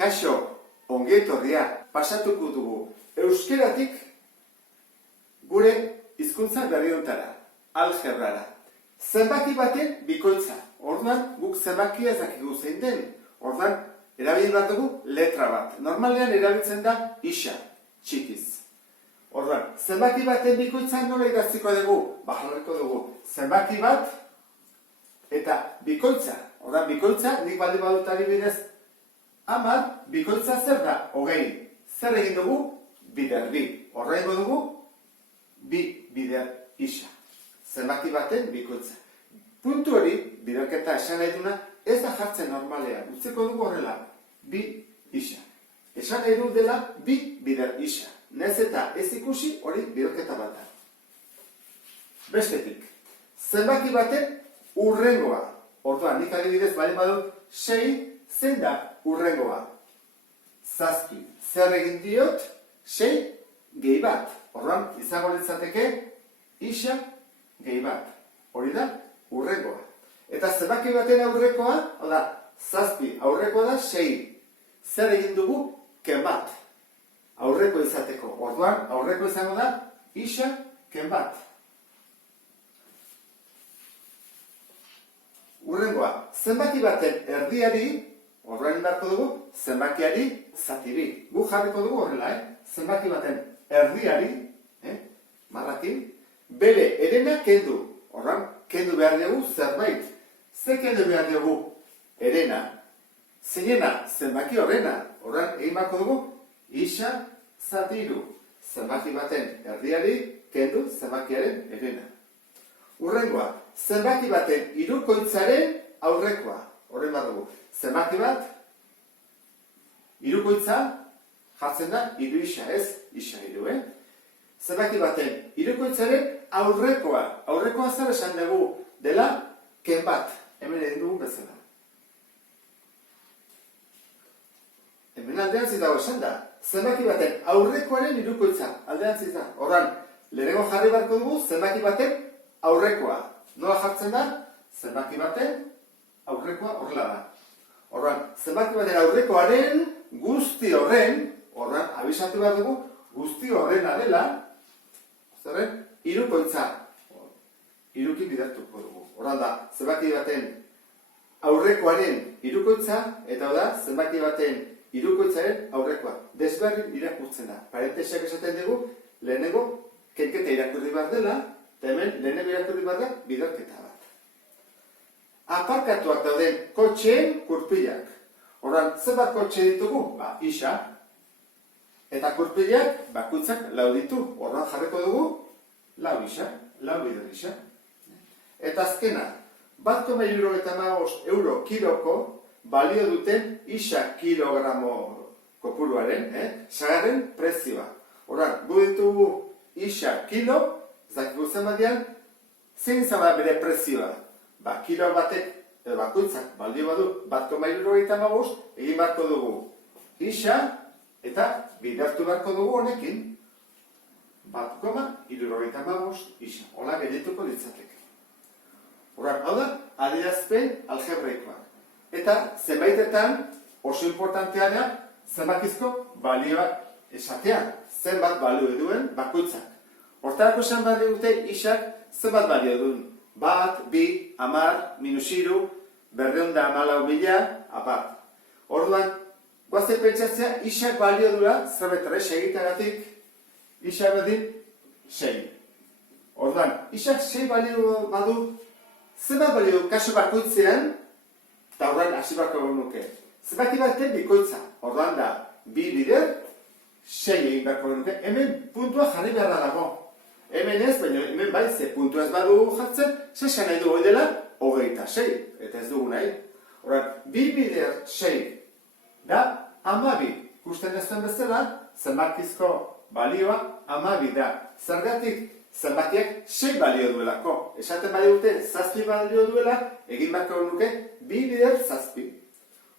Kaixo, ongietorria pasatuko dugu euskeratik gure hizkuntza berriontara, algebrara. Zenbaki baten bikoitza. Orduan, guk zenbakia ez dakigu zein den. Orduan, erabili bat dugu letra bat. Normalean erabiltzen da isa, txikiz. Orduan, zenbaki baten bikoitza nola idaziko dugu? Jarriko dugu zenbaki bat eta bikoitza. Orduan, bikoitza, nik baldin badut adibidez 10, bikoitza zer da? 20. Zer egin dugu? Bider bi. Horrengo dugu bi bider isa. Zenbaki baten bikoitza. Puntu hori, biderketa esan nahi duna, ez da jartzen normalean. Utzeko dugu horrela, bi isa. Esan nahi du dela bi bider isa. Nez eta ez ikusi hori biderketa bat da. Bestetik, zenbaki baten hurrengoa. Orduan, nik adibidez baldin badut 6, zein da hurrengoa? 7. Zer egin diot? 6 gehi bat. Orduan, izango litzateke isa gehi bat. Hori da hurrengoa. Eta zenbaki baten aurrekoa, hau da, 7 aurrekoa da 6. Zer egin dugu? Ken bat. Aurreko izateko. Orduan, aurreko izango da isa ken bat. Hurrengoa, zenbaki baten erdiari, orduan indarko dugu, zenbakiari zati bi. Gu jarriko dugu horrela, zenbaki baten erdiari, marrakin, bere erena kendu. Orduan, kendu behar dugu zerbait. Ze kendu behar dugu erena? Zeinena, zenbaki horrena. Orduan, egin bako dugu, isa zati iru. Zenbaki baten erdiari kendu zenbakiaren erena. Hurrengoa, zenbaki baten hirukoitzaren aurrekoa. Horren bat dugu. Zenbaki bat, hirukoitza jartzen da hiru isa, ez? Isa hiru, Zenbaki baten hirukoitzaren aurrekoa. Aurrekoa zer esan dugu dela ken bat. Hemen egin dugu bezala. Hemen aldeantziz dago esan da. Zenbaki baten aurrekoaren hirukoitza. Aldeantziz da. Horran, lehenengo jarri barko dugu zenbaki baten aurrekoa. Nola jartzen da? Zenbaki baten aurrekoa horrela da. Horran, zenbaki baten aurrekoaren guzti horren, horran, abisatu behar dugu, guzti horrena dela, zerren, hirukoitza. Hirukin bidertuko dugu. Horran da, zenbaki baten aurrekoaren hirukoitza, eta da, zenbaki baten hirukoitzaren aurrekoa. Desberdin irakurtzen da. Parentesak esaten dugu, lehenengo kenketa irakurri behar dela, eta hemen lehenengo irakurri behar da biderketa bat. Aparkatuak dauden kotxeen kurpilak. Horran, zenbat kotxe ditugu? Isa. Eta kurpilak bakuitzak 4 ditu. Horran jarriko dugu, 4 isa, 4 bider isa. Eta azkena, 1,75 euro kiloko balio duten isa kilogramo kopuruaren, sagarren prezioa. Horran, gu ditugu isa kilo, zakigu zenbadian, zein zaba bere prezioa? Kilo batek, edo bakoitzak baldio badu 1,75, egin barko dugu isa, eta bidertu barko dugu honekin 1,75 isa. Hola geldituko ditzateke. Horran, hau da, adierazpen algebraikoak. Eta zenbaitetan oso importantea da zenbakizko balioak esatea. Zenbat balio duen bakoitzak. Hortarako esan behar dute isak zenbat balio duen. 1, 2, 10, -3, 214.000, apart. Orduan, guazte pentsatzea, isak balio dura, zerbetara egitagatik, isak berdin 6. Orduan, isak 6 balio badu, zenbat balio kasu bakoitzean, eta orduan hasi barko nuke. Zenbaki baten bikoitza, orduan da, 2 bider, 6 egin barko nuke, hemen puntua jarri beharra dago. Hemen ez, baina hemen bai, ze puntua ez badu jartzen, zesan nahi du hori dela, 26, eta ez dugu nahi. Horren, 2 bider 6 da 12. Gusten ez den bezala, zenbakizko balioa 12 da. Zergatik, zenbakiak 6 balio duelako. Esaten bali dute, 7 balio duela, egin barko nuke, 2 bider 7.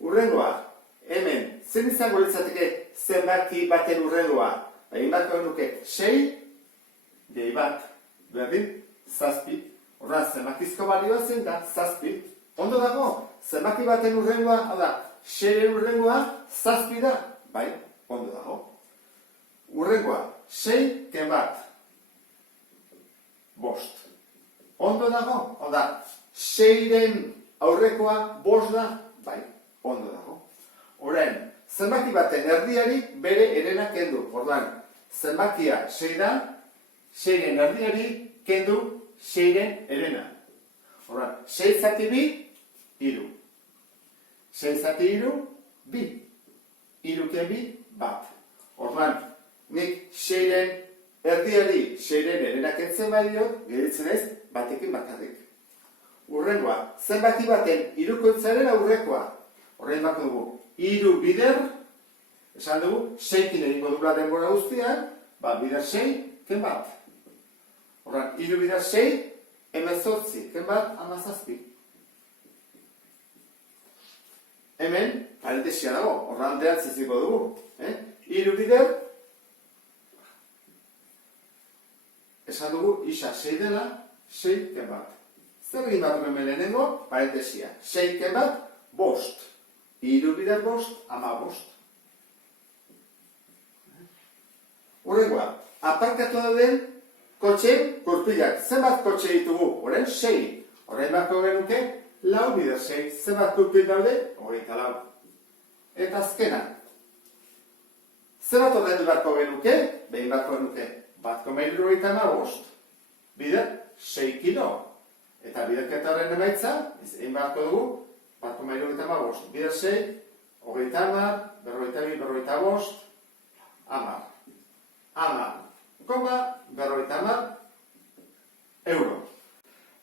Hurrengoa, hemen, zen izango litzateke zenbaki baten hurrengoa? Egin barko nuke, 6 gehi bat, berdin, 7. Horra, zenbakizko balioa zen da, 7. Ondo dago, zenbaki baten hurrengoa, hau da, 6 urrengoa 7 da, bai, ondo dago. Urrengoa, 6 kenbat, 5. Ondo dago, onda, 6-ren aurrekoa 5 da, bai, ondo dago. Orain, zenbaki baten erdiari bere herena kendu. Orduan, zenbakia 6 da, 6-ren erdiari kendu 6-ren herena. Orduan, 6 zati 2, 3. 6 zati 3, 2. 3 ken 2, 1. Orduan, nik 6-ren erdiari 6-ren herena kentzen badiot, geritzen ez, batekin bakarrik. Urrengoa, zenbaki baten hirukoitzaren aurrekoa. Horrein bako dugu, 3 bider, esan dugu, 6-kin egingo dugula denbora guztian, bider 6, ken bat. Horren, 3 bider 6, 18, ken bat, 17. Hemen, parentesia dago, horren aldeatziziko dugu. 3 bider, esan dugu, isa 6 dela, 6 ken bat. Zer egin bat hemen lehenengo, parentesia. 6 ken bat, 5. 3 bider 5, 15. Horrengoa, aparkatu dauden kotxeen gurpilak. Zenbat kotxe ditugu? Horren 6. Horrein bako genuke, 4 bider 6. Zenbat gurpil daude? 24. Eta azkena. Zenbat ordendu bako genuke? Behin bako genuke. 1,75. Bider 6 kilo. Eta biderketa horren emaitza, egin bako dugu, 1,75. Bider 6, 30, 42, 45, 10. 50,50 euro.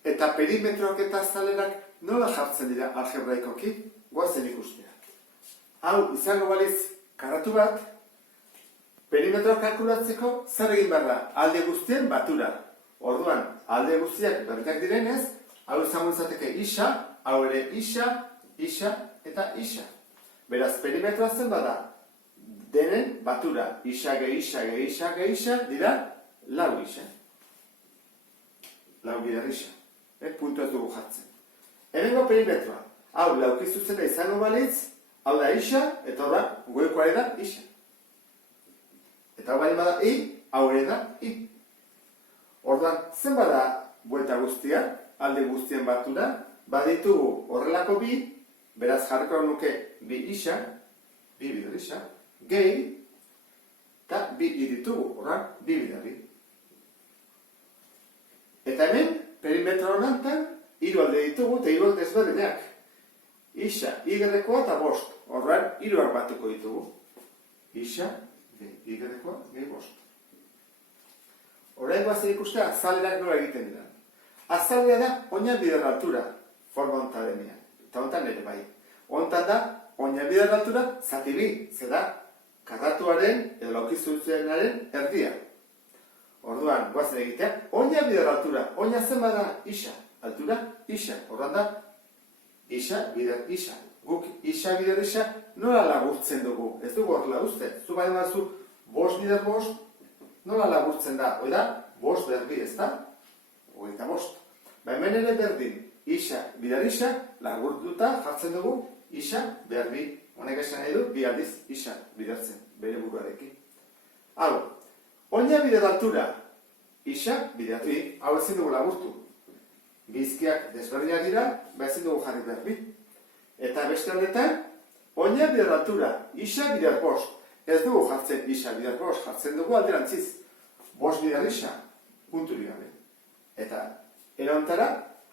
Eta perimetroak eta azalerak nola jartzen dira algebraikoki? Goazen ikustea. Hau, izango baliz karatu bat, perimetroak kalkulatzeko zer egin behar da? Alde guztien batura. Orduan, alde guztiak berriak direnez, hau izango izateke isa, hau ere isa, isa eta isa. Beraz, perimetroa zen bada, denen batura, isa, geisa, dira, 4 isa. 4 bider isa. Puntu ez dugu jartzen. Hemengo perimetroa, hau laukizuzena izango balitz, hau da isa, eta horra, goikoare da isa. Eta hau bali bada i, hau ere da i. Orduan, zen bada buelta guztia, alde guztien batura, baditugu horrelako bi, beraz jarriko nuke bi isa, bi bider isa, gehi, eta bi ditugu, horran, bi biderri. Eta hemen, perimetro honantan, 3 alde ditugu eta 3 alde ezberdinak. Isa, igerrekoa eta 5, horran, 3 batuko ditugu. Isa, igerrekoa, gehi 5. Horrein guazen ikustea, azalerak nola egiten dira. Azalea da, oinan bider altura, forma honta denean. Eta hontan ere bai. Hontan da, oinan bider altura, zati bi, zeda, karratuaren edo laukizutzenaren erdia. Orduan, guazen egitea, oinan bider altura, oinan zen bada isa. Altura, isa. Orduan da, isa, bider, isa. Guk isa, bider, isa, nola laburtzen dugu. Ez dugu hor laburtzen. Zu bai mazu, 5 bider 5, nola laburtzen da. Oida, 5 berbi ez da? 25. Hemen ere berdin, isa, bider isa, laburtuta jartzen dugu, isa, berbi. Honek esan nahi du, bi aldiz isa bidertzen, bere buruarekin. Hau, oina bider altura, isa, bidertu, hau ezin dugu laburtu. Bizkiak desberdinak dira, ezin dugu jarri berbi. Eta beste honetan, oina bider altura, isa, bider 5. Ez dugu jartzen isa, bider 5, jartzen dugu alderantziz. 5 bider isa, punturik gabe. Eta erontara,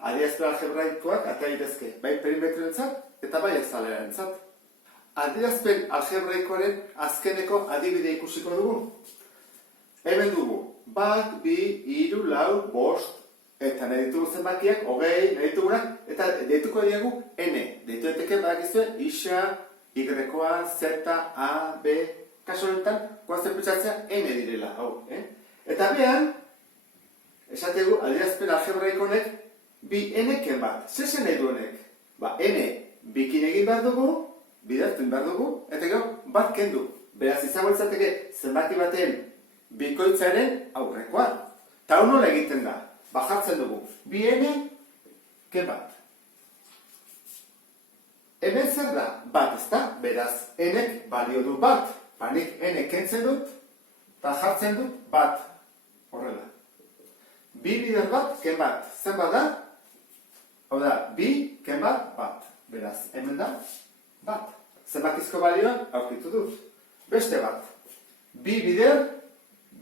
adierazpen algebraikoak ataitezke, bai perimetroentzat eta bai azalearentzat. Adierazpen algebraikoaren azkeneko adibide ikusiko dugu. Hemen dugu, 1, 2, 3, 4, 5, eta nahi ditugu zenbakiak, 20, nahi ditugunak, eta deituko diegu N. Deitu eteke badakizue, isa, Y-koa, Z, A, B, kaso honetan, guazen pentsatzea N direla, hau. Eta behan, esategu, adierazpen algebraiko honek, bi N-ken bat. Zer nahi du honek? N bikin egin behar dugu, bidertun behar dugu, eta gero, bat kendu. Beraz, izango izateke zenbaki baten bikoitzaren aurrekoa. Ta hau nola egiten da? Jartzen dugu, bi N-ken bat. Hemen zer da? Bat, ezta? Beraz, enek balio du bat. Nik enek kentzen dut, eta jartzen dut bat. Horrela. Bi bider bat, ken bat. Zenbat da? Hau da, bi, ken bat, bat. Beraz, hemen da, bat. Zenbakizko balioa aurkitu dut. Beste bat. Bi bider,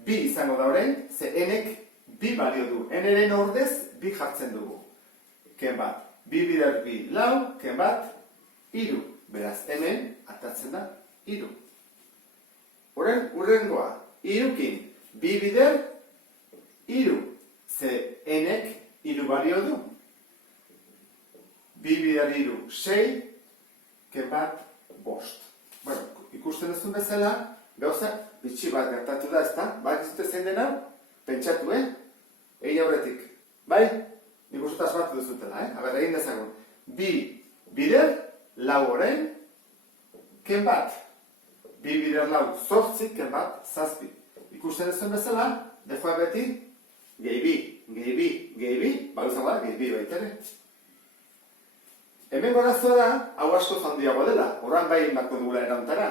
bi izango da orain, ze enek bi balio du. Eneren ordez, bi jartzen dugu. Ken bat. Bi bider, bi, lau, ken bat, hiru. Beraz, hemen, atatzen da, hiru. Horren, urrengoa, hirukin, bi bider, hiru. Ze enek hiru balio du. Bi bider hiru, sei, ken bat, bost. Bueno, ikusten duzun bezala, gauza, bitxi bat gertatu da, ezta? Bak izute zein dena, pentsatu, egin aurretik. Bai? Nik uste asmatu duzutela, Aber, egin dezagun. Bi bider, lau orain, ken bat. Bi bider lau, zortzi, ken bat, zazpi. Ikusten duzun bezala, defoa beti, gehi bi, baluzango da, gehi bi baitere. Hemen gorazua da, hau asko handiago dela, horran bai inbako dugula erantara.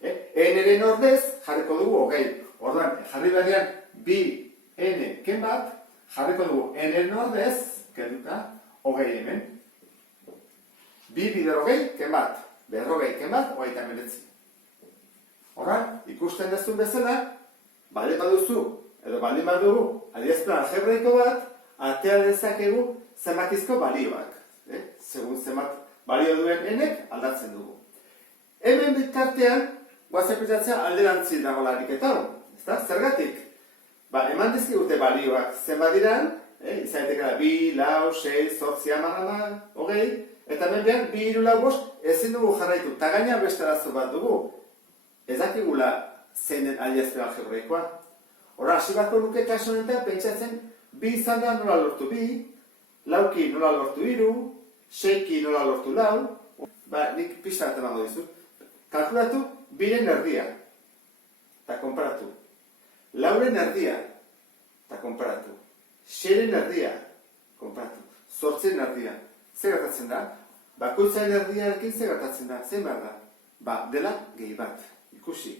Eneren ordez, jarriko dugu hogei. Orduan, jarri behar bi ene ken bat, jarriko dugu eneren ordez, kenduta, hogei hemen. Bi bider hogei, ken bat. Berrogei, ken bat, hogeita hemeretzi. Horran, ikusten dezun bezala, baldin baduzu, edo baldin badugu, adierazpen algebraiko bat, atea dezakegu zenbakizko balioak. Segun zenbat balio duen enek, aldatzen dugu. Hemen bitartean, guazepetatzea alderantzi dagoela ariketa hau. Zergatik? Eman dizkigute balioak zenbat diran, izaiteke da 2, lau, 6, 8, 10, 20, eta hemen behar 2, 3, lau, 5, ezin dugu jarraitu. Ta gaina beste arazo bat dugu. Ez dakigula zeinen adierazpen algebraikoa. Hora, hasi bako nuke kasu honetan pentsatzen 2 izan da nola lortu 2, lauki nola lortu 3, 6ki nola lortu 4, nik pista bat emango dizut. Kalkulatu 2-ren erdia, eta konparatu. 4-ren erdia, eta konparatu. 6-ren erdia, konparatu. 8-ren erdia. Zer gertatzen da? Bakoitzaren erdiarekin zer gertatzen da? Zein behar da? Dela gehi bat. Ikusi.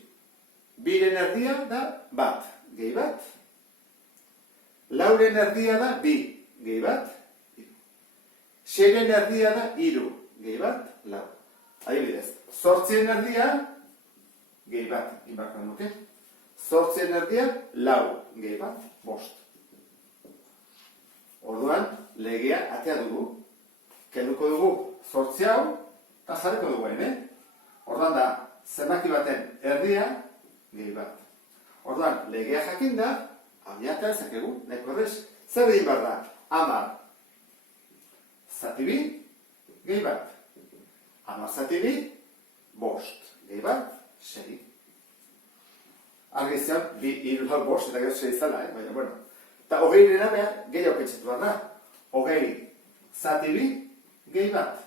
2-ren erdia da bat. Gehi bat. 4-ren erdia da 2. Gehi bat. 6-ren erdia da 3. Gehi bat. 4. Adibidez. 8-ren erdia gehi bat. Inbarko nuke. 8-ren erdia 4. Gehi bat. 5. Orduan, legea atea dugu. Kenduko dugu 8 hau, eta jarriko dugu, Orduan da, zenbaki baten erdia, gehi bat. Orduan, legea jakinda, abiatea ezakegu, nahiko errez. Zer egin behar da? 10 zati 2, gehi bat. 10 zati 2, 5. Gehi bat, 6. Argi zion, 2, 3, 4, 5, eta gero 6 izala, baina, bueno. Eta hogei nena behar, gehiago pentsatu behar da. Hogei zati 2, gehi bat.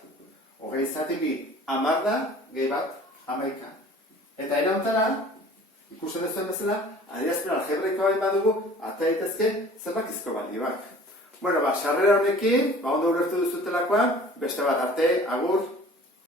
Hogei zati 2, 10 da, gehi bat, 11. Eta erantara, ikusten dezuen bezala, adierazpen algebraikoa bain badugu, ata daitezke zenbakizko balioak. Bueno, sarrera honekin, ondo ulertu duzutelakoan, beste bat arte, agur.